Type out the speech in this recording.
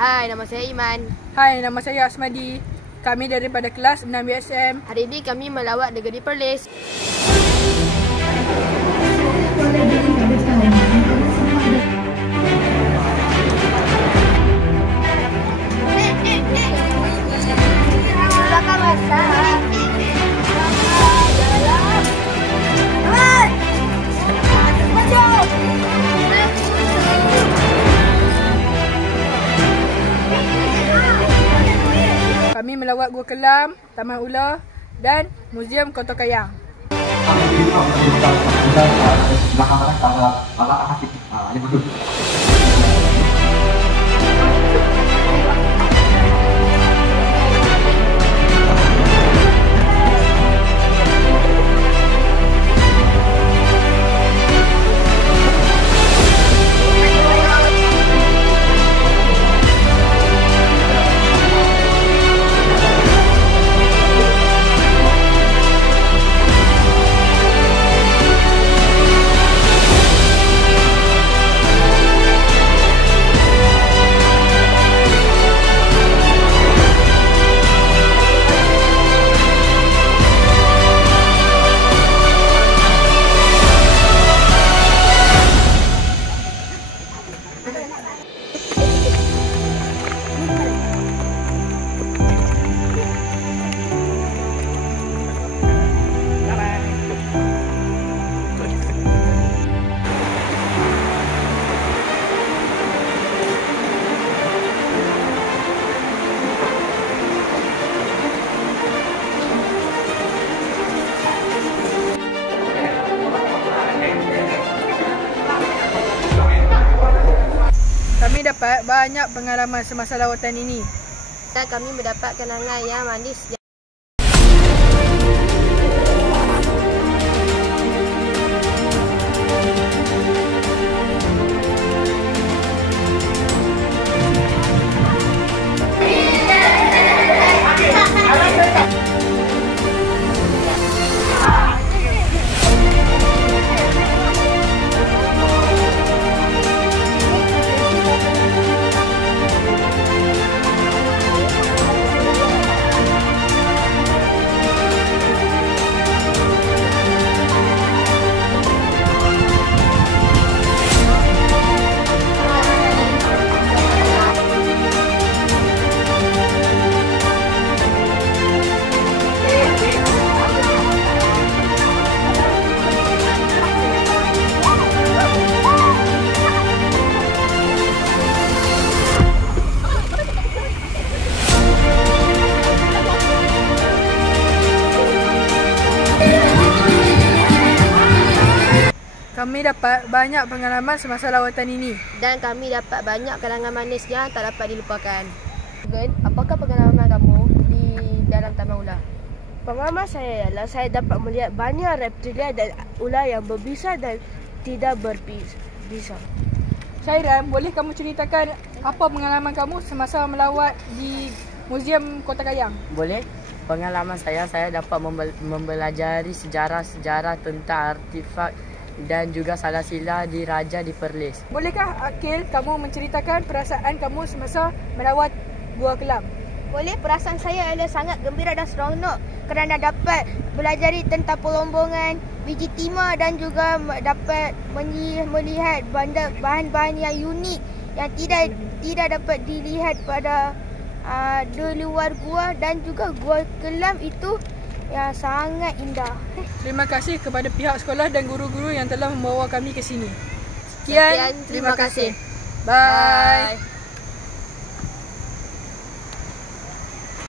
Hai, nama saya Iman. Hai, nama saya Asmadi. Kami daripada kelas 6 BSM. Hari ini kami melawat negeri Perlis. Kami melawat Gua Kelam, Taman Ular dan Muzium Kota Kayang. Kami dapat banyak pengalaman semasa lawatan ini. Dan kami mendapat kenangan yang manis. Kami dapat banyak pengalaman semasa lawatan ini. Dan kami dapat banyak kenangan manis yang tak dapat dilupakan. Ben, apakah pengalaman kamu di dalam Taman Ular? Pengalaman saya ialah saya dapat melihat banyak reptilia dan ular yang berbisa dan tidak berbisa. Syairan, boleh kamu ceritakan apa pengalaman kamu semasa melawat di Muzium Kota Kayang? Boleh. Pengalaman saya dapat mempelajari sejarah-sejarah tentang artifak dan juga salah sila di Raja di Perlis. Bolehkah Akil kamu menceritakan perasaan kamu semasa melawat Gua Kelam? Boleh, perasaan saya adalah sangat gembira dan seronok kerana dapat belajar tentang perombongan biji timah dan juga dapat melihat bahan-bahan yang unik yang tidak dapat dilihat pada di luar gua, dan juga Gua Kelam itu yang sangat indah. Terima kasih kepada pihak sekolah dan guru-guru yang telah membawa kami ke sini. Sekian, terima kasih. Bye.